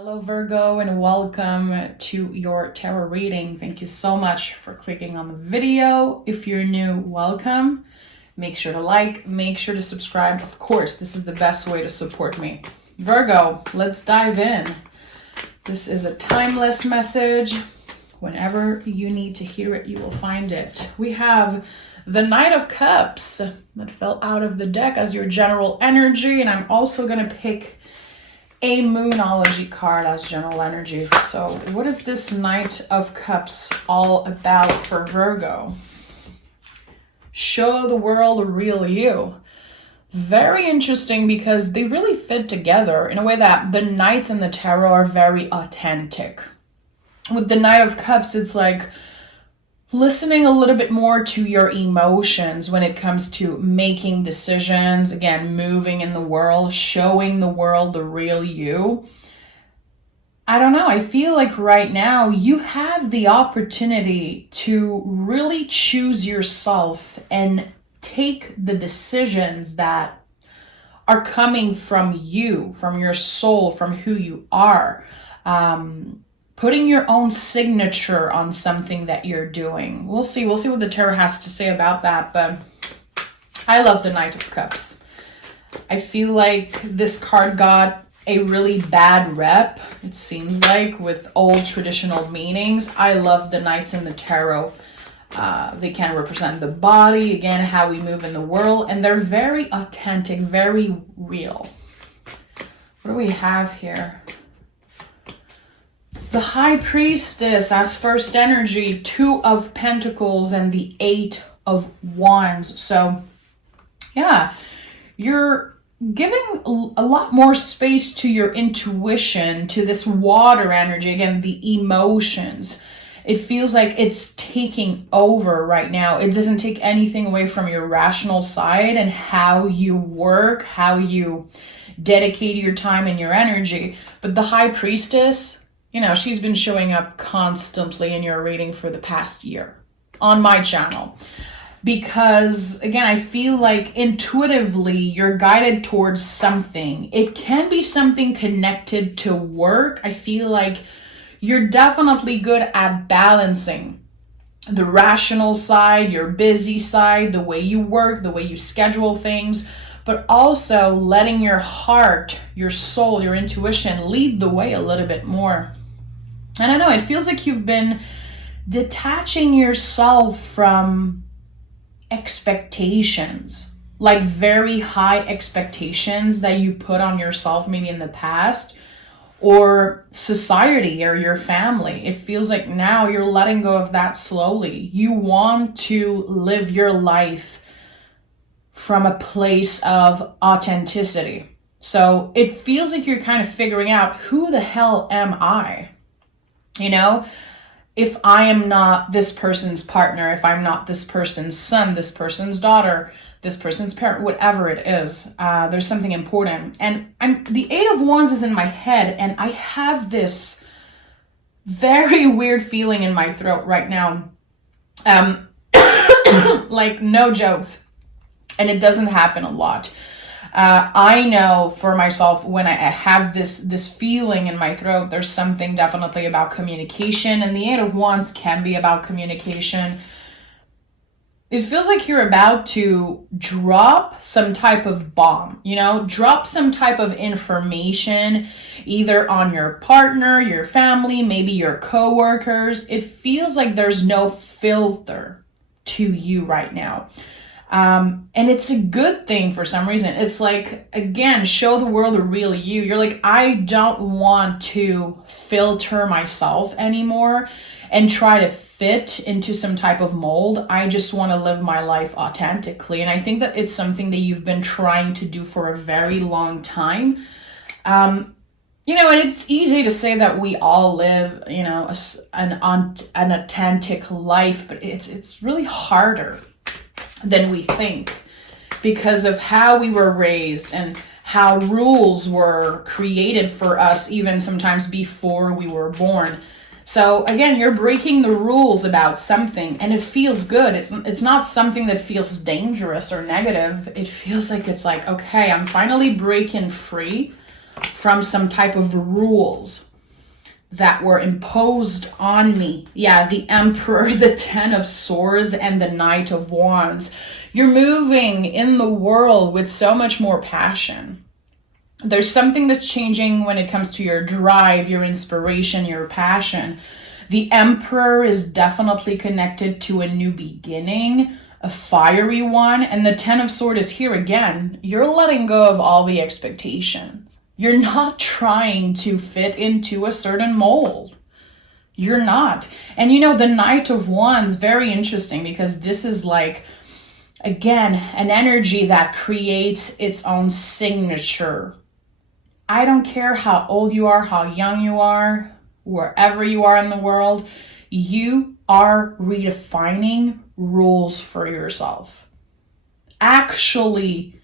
Hello, Virgo, and welcome to your tarot reading. Thank you so much for clicking on the video. If you're new, welcome. Make sure to like, make sure to subscribe. Of course, this is the best way to support me. Virgo, let's dive in. This is a timeless message. Whenever you need to hear it, you will find it. We have the Knight of Cups that fell out of the deck as your general energy, and I'm also going to pick a Moonology card as general energy. So what is this Knight of Cups all about for Virgo? Show the world a real you. Very interesting because they really fit together in a way that the Knights in the tarot are very authentic. With the Knight of Cups, it's like listening a little bit more to your emotions when it comes to making decisions, again, moving in the world, showing the world the real you. I don't know, I feel like right now you have the opportunity to really choose yourself and take the decisions that are coming from you, from your soul, from who you are. Putting your own signature on something that you're doing. We'll see what the tarot has to say about that, but I love the Knight of Cups. I feel like this card got a really bad rep, it seems like, with old traditional meanings. I love the Knights in the tarot. They can represent the body, again, how we move in the world, and they're very authentic, very real. What do we have here? The High Priestess as first energy, Two of Pentacles, and the Eight of Wands. So, yeah, you're giving a lot more space to your intuition, to this water energy, again, the emotions. It feels like it's taking over right now. It doesn't take anything away from your rational side and how you work, how you dedicate your time and your energy. But the High Priestess, you know, she's been showing up constantly in your reading for the past year on my channel. Because, again, I feel like intuitively you're guided towards something. It can be something connected to work. I feel like you're definitely good at balancing the rational side, your busy side, the way you work, the way you schedule things, but also letting your heart, your soul, your intuition lead the way a little bit more. And I know it feels like you've been detaching yourself from expectations, like very high expectations that you put on yourself maybe in the past, or society or your family. It feels like now you're letting go of that slowly. You want to live your life from a place of authenticity. So it feels like you're kind of figuring out, who the hell am I? You know, if I am not this person's partner, if I'm not this person's son, this person's daughter, this person's parent, whatever it is, there's something important. And the Eight of Wands is in my head, and I have this very weird feeling in my throat right now. Like, no jokes. And it doesn't happen a lot. I know for myself, when I have this feeling in my throat, there's something definitely about communication, and the Eight of Wands can be about communication. It feels like you're about to drop some type of bomb, you know, drop some type of information, either on your partner, your family, maybe your coworkers. It feels like there's no filter to you right now. And it's a good thing for some reason. It's like, again, show the world the real you. You're like, I don't want to filter myself anymore and try to fit into some type of mold. I just want to live my life authentically. And I think that it's something that you've been trying to do for a very long time. You know, and it's easy to say that we all live, you know, an authentic life, but it's really harder than we think, because of how we were raised and how rules were created for us even sometimes before we were born. So again, you're breaking the rules about something, and it feels good. It's not something that feels dangerous or negative. It feels like it's like, okay, I'm finally breaking free from some type of rules. that were imposed on me. Yeah, the Emperor, the Ten of Swords, and the Knight of Wands. You're moving in the world with so much more passion. There's something that's changing when it comes to your drive, your inspiration, your passion. The Emperor is definitely connected to a new beginning, a fiery one, and the Ten of Swords is here again. You're letting go of all the expectation. You're not trying to fit into a certain mold. You're not. And you know, the Knight of Wands, very interesting, because this is like, again, an energy that creates its own signature. I don't care how old you are, how young you are, wherever you are in the world, you are redefining rules for yourself. Actually,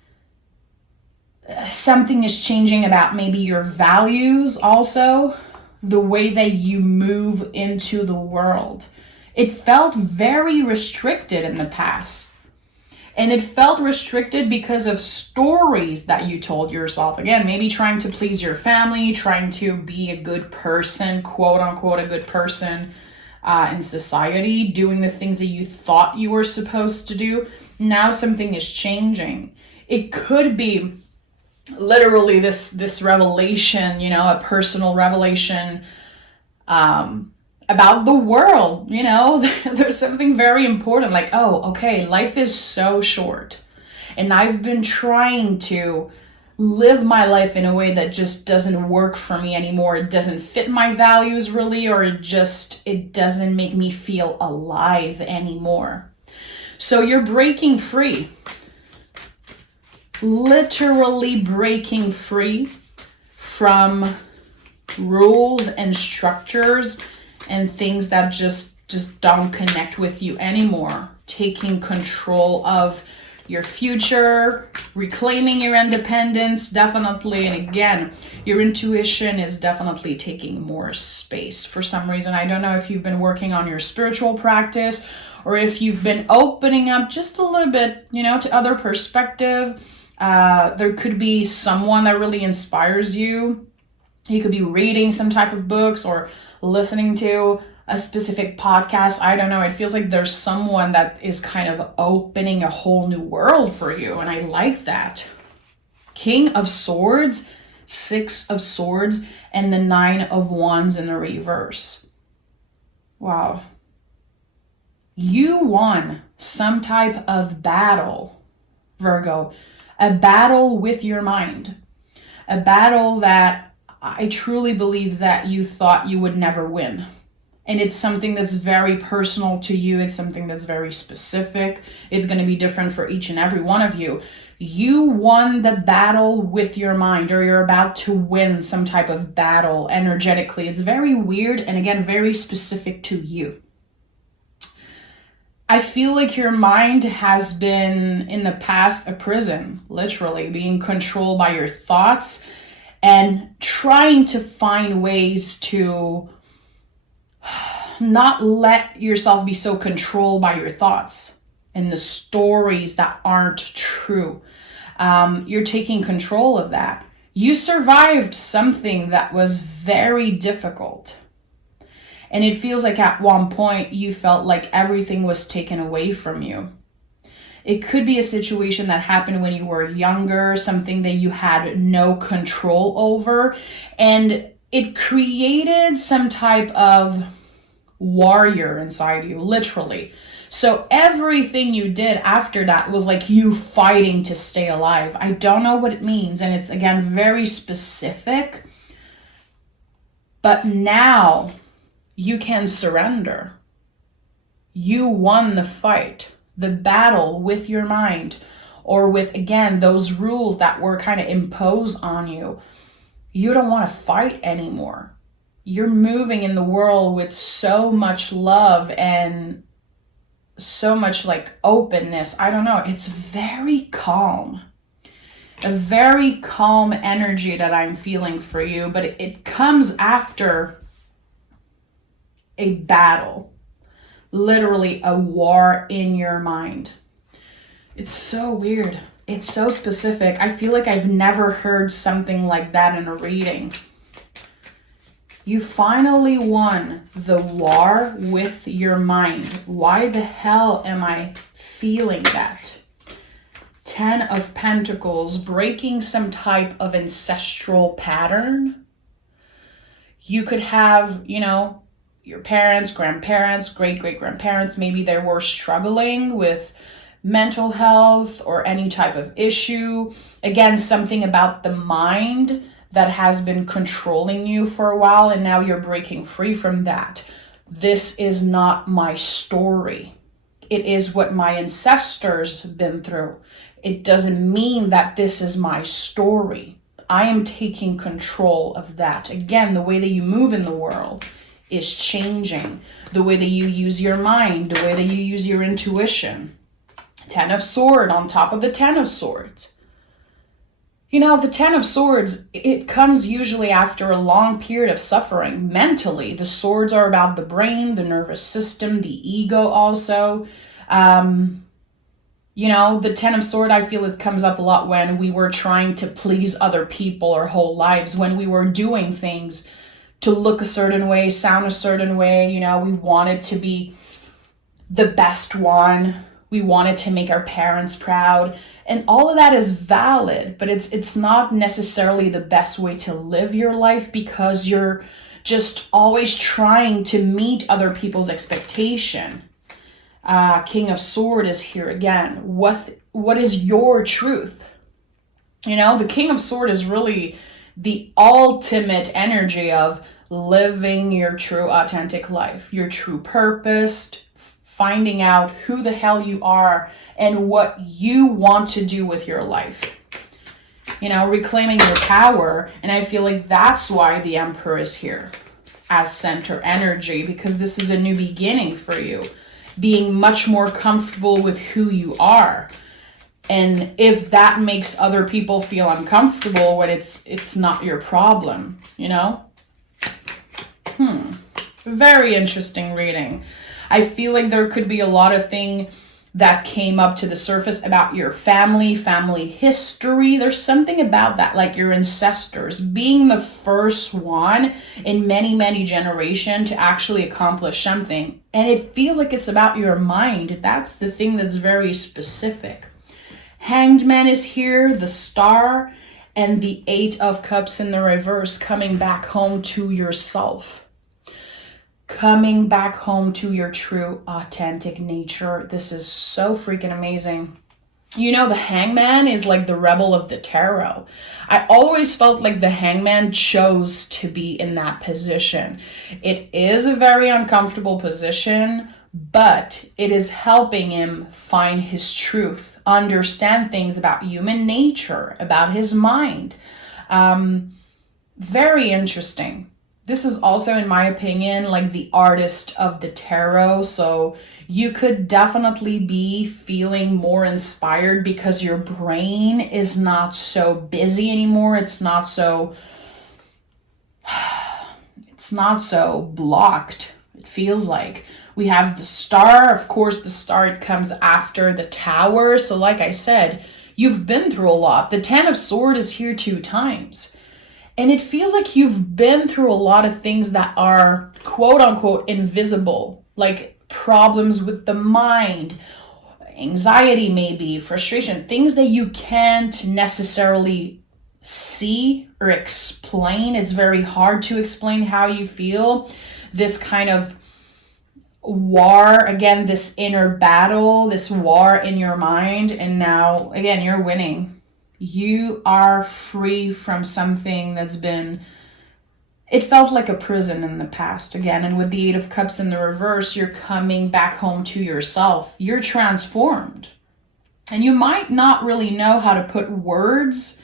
something is changing about maybe your values also, the way that you move into the world. It felt very restricted in the past. And it felt restricted because of stories that you told yourself. Again, maybe trying to please your family, trying to be a good person, quote unquote, a good person in society, doing the things that you thought you were supposed to do. Now something is changing. It could be literally this revelation, you know, a personal revelation about the world, you know. There's something very important, like, oh, okay, life is so short, and I've been trying to live my life in a way that just doesn't work for me anymore. It doesn't fit my values really, or it doesn't make me feel alive anymore. So you're breaking free, literally breaking free from rules and structures and things that just don't connect with you anymore. Taking control of your future, reclaiming your independence, definitely. And again, your intuition is definitely taking more space for some reason. I don't know if you've been working on your spiritual practice, or if you've been opening up just a little bit, you know, to other perspective. There could be someone that really inspires you. You could be reading some type of books or listening to a specific podcast. I don't know. It feels like there's someone that is kind of opening a whole new world for you. And I like that. King of Swords, Six of Swords, and the Nine of Wands in the reverse. Wow. You won some type of battle, Virgo. A battle with your mind. A battle that I truly believe that you thought you would never win. And it's something that's very personal to you. It's something that's very specific. It's going to be different for each and every one of you. You won the battle with your mind, or you're about to win some type of battle energetically. It's very weird, and again, very specific to you. I feel like your mind has been in the past a prison, literally being controlled by your thoughts and trying to find ways to not let yourself be so controlled by your thoughts and the stories that aren't true. You're taking control of that. You survived something that was very difficult. And it feels like at one point you felt like everything was taken away from you. It could be a situation that happened when you were younger, something that you had no control over, and it created some type of warrior inside you, literally. So everything you did after that was like you fighting to stay alive. I don't know what it means, and it's, again, very specific. But now you can surrender. You won the fight, the battle with your mind, or with, again, those rules that were kind of imposed on you. You don't want to fight anymore. You're moving in the world with so much love and so much like openness. I don't know. It's very calm. A very calm energy that I'm feeling for you, but it comes after a battle. Literally a war in your mind. It's so weird. It's so specific. I feel like I've never heard something like that in a reading. You finally won the war with your mind. Why the hell am I feeling that? 10 of Pentacles, breaking some type of ancestral pattern. You could have, you know, your parents, grandparents, great-great-grandparents, maybe they were struggling with mental health or any type of issue. Again, something about the mind that has been controlling you for a while, and now you're breaking free from that. This is not my story. It is what my ancestors been through. It doesn't mean that this is my story. I am taking control of that. Again, the way that you move in the world is changing. The way that you use your mind, the way that you use your intuition. 10 of Swords on top of the 10 of Swords. You know, the 10 of Swords, it comes usually after a long period of suffering mentally. The swords are about the brain, the nervous system, the ego also. You know, the 10 of Swords, I feel it comes up a lot when we were trying to please other people our whole lives, when we were doing things to look a certain way, sound a certain way. You know, we wanted to be the best one. We wanted to make our parents proud. And all of that is valid, but it's not necessarily the best way to live your life, because you're just always trying to meet other people's expectation. King of Swords is here again. What is your truth? You know, the King of Swords is really the ultimate energy of living your true authentic life, your true purpose, finding out who the hell you are and what you want to do with your life. You know, reclaiming your power. And I feel like that's why the Emperor is here as center energy, because this is a new beginning for you. Being much more comfortable with who you are. And if that makes other people feel uncomfortable, when it's not your problem, you know? Very interesting reading. I feel like there could be a lot of things that came up to the surface about your family history. There's something about that, like your ancestors being the first one in many generations to actually accomplish something. And it feels like it's about your mind. That's the thing that's very specific. Hanged Man is here, the Star, and the 8 of Cups in the reverse, coming back home to yourself. Coming back home to your true authentic nature. This is so freaking amazing. You know, the Hangman is like the rebel of the tarot. I always felt like the Hangman chose to be in that position. It is a very uncomfortable position, but it is helping him find his truth, understand things about human nature, about his mind. Very interesting. This is also, in my opinion, like the artist of the tarot. So you could definitely be feeling more inspired because your brain is not so busy anymore. It's not so blocked. It feels like we have the Star. Of course, the Star, it comes after the Tower. So like I said, you've been through a lot. The 10 of Swords is here 2 times. And it feels like you've been through a lot of things that are quote unquote invisible, like problems with the mind, anxiety maybe, frustration, things that you can't necessarily see or explain. It's very hard to explain how you feel. This kind of war, again, this inner battle, this war in your mind. And now, again, you're winning. You are free from something that's been, it felt like a prison in the past again. And with the 8 of Cups in the reverse, you're coming back home to yourself. You're transformed. And you might not really know how to put words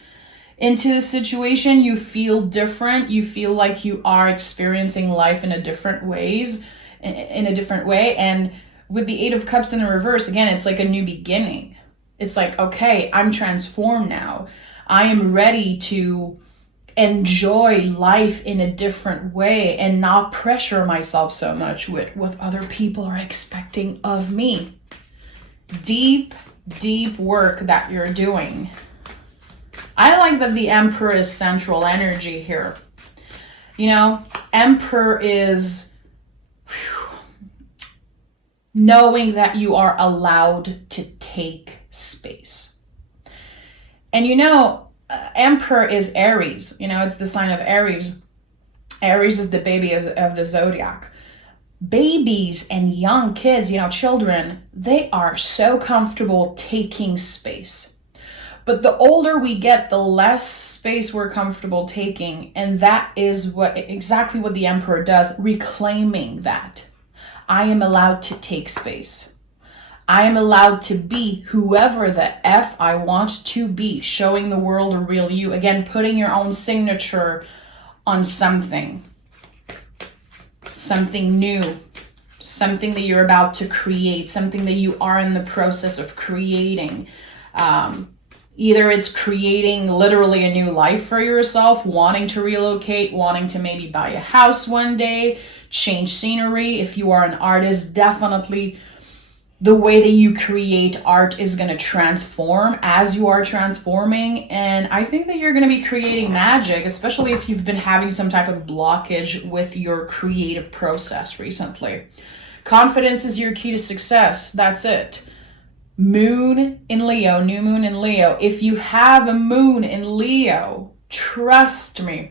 into the situation. You feel different. You feel like you are experiencing life in a different way. And with the 8 of Cups in the reverse, again, it's like a new beginning. It's like, okay, I'm transformed now. I am ready to enjoy life in a different way and not pressure myself so much with what other people are expecting of me. Deep work that you're doing. I like that the Emperor is central energy here. Emperor is knowing that you are allowed to take space. And Emperor is Aries. It's the sign of Aries. Aries is the baby of the zodiac. Babies and young kids, children, they are so comfortable taking space. But the older we get, the less space we're comfortable taking. And that is exactly what the Emperor does, reclaiming that. I am allowed to take space. I am allowed to be whoever the F I want to be, showing the world a real you. Again, putting your own signature on something new, something that you're about to create, something that you are in the process of creating. Either it's creating literally a new life for yourself, wanting to relocate, wanting to maybe buy a house one day, change scenery. If you are an artist, definitely the way that you create art is going to transform as you are transforming. And I think that you're going to be creating magic, especially if you've been having some type of blockage with your creative process recently. Confidence is your key to success. That's it. Moon in Leo, new moon in Leo. If you have a moon in Leo, trust me,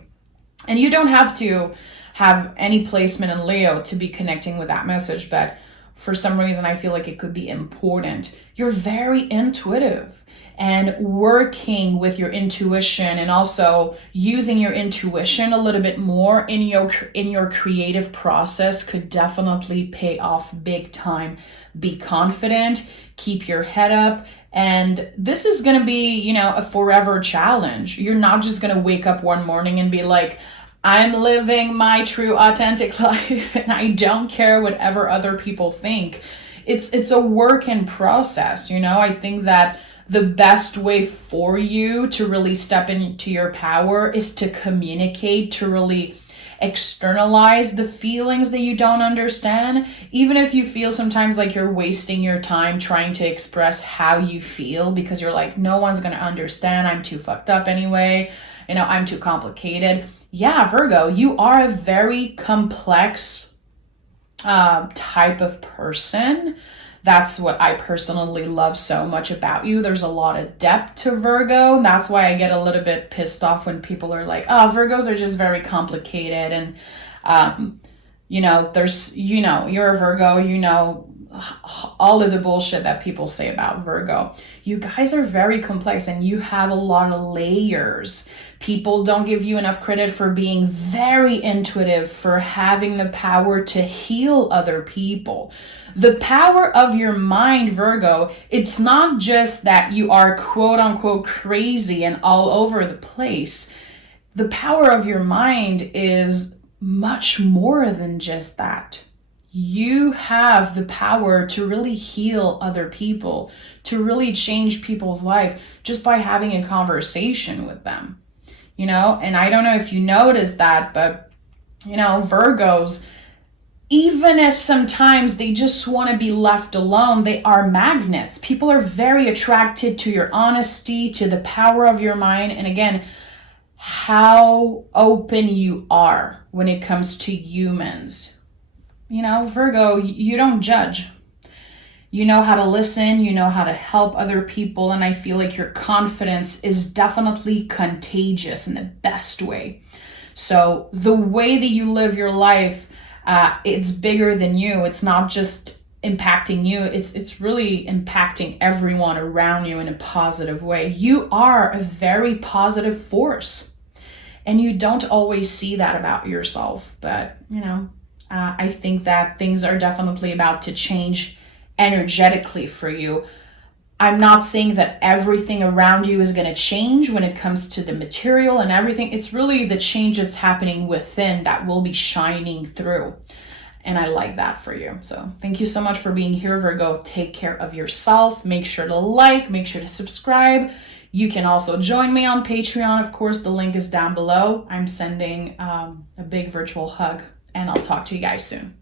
and you don't have to have any placement in Leo to be connecting with that message, but for some reason, I feel like it could be important. You're very intuitive, and working with your intuition and also using your intuition a little bit more in your creative process could definitely pay off big time. Be confident, keep your head up, and this is going to be, a forever challenge. You're not just going to wake up one morning and be like, I'm living my true authentic life and I don't care whatever other people think. It's a work in process, I think that the best way for you to really step into your power is to communicate, to really externalize the feelings that you don't understand. Even if you feel sometimes like you're wasting your time trying to express how you feel because you're like, no one's going to understand. I'm too fucked up anyway. I'm too complicated. Yeah, Virgo, you are a very complex type of person. That's what I personally love so much about you. There's a lot of depth to Virgo. That's why I get a little bit pissed off when people are like, oh, Virgos are just very complicated. And, you're a Virgo, all of the bullshit that people say about Virgo. You guys are very complex and you have a lot of layers. People don't give you enough credit for being very intuitive, for having the power to heal other people. The power of your mind, Virgo, it's not just that you are quote unquote crazy and all over the place. The power of your mind is much more than just that. You have the power to really heal other people, to really change people's life just by having a conversation with them, and I don't know if you noticed that, but, Virgos, even if sometimes they just want to be left alone, they are magnets. People are very attracted to your honesty, to the power of your mind. And again, how open you are when it comes to humans. Virgo, you don't judge. You know how to listen, you know how to help other people, and I feel like your confidence is definitely contagious in the best way. So the way that you live your life, it's bigger than you. It's not just impacting you, it's really impacting everyone around you in a positive way. You are a very positive force, and you don't always see that about yourself, but I think that things are definitely about to change energetically for you. I'm not saying that everything around you is going to change when it comes to the material and everything. It's really the change that's happening within that will be shining through. And I like that for you. So thank you so much for being here, Virgo. Take care of yourself. Make sure to like, make sure to subscribe. You can also join me on Patreon. Of course, the link is down below. I'm sending a big virtual hug, and I'll talk to you guys soon.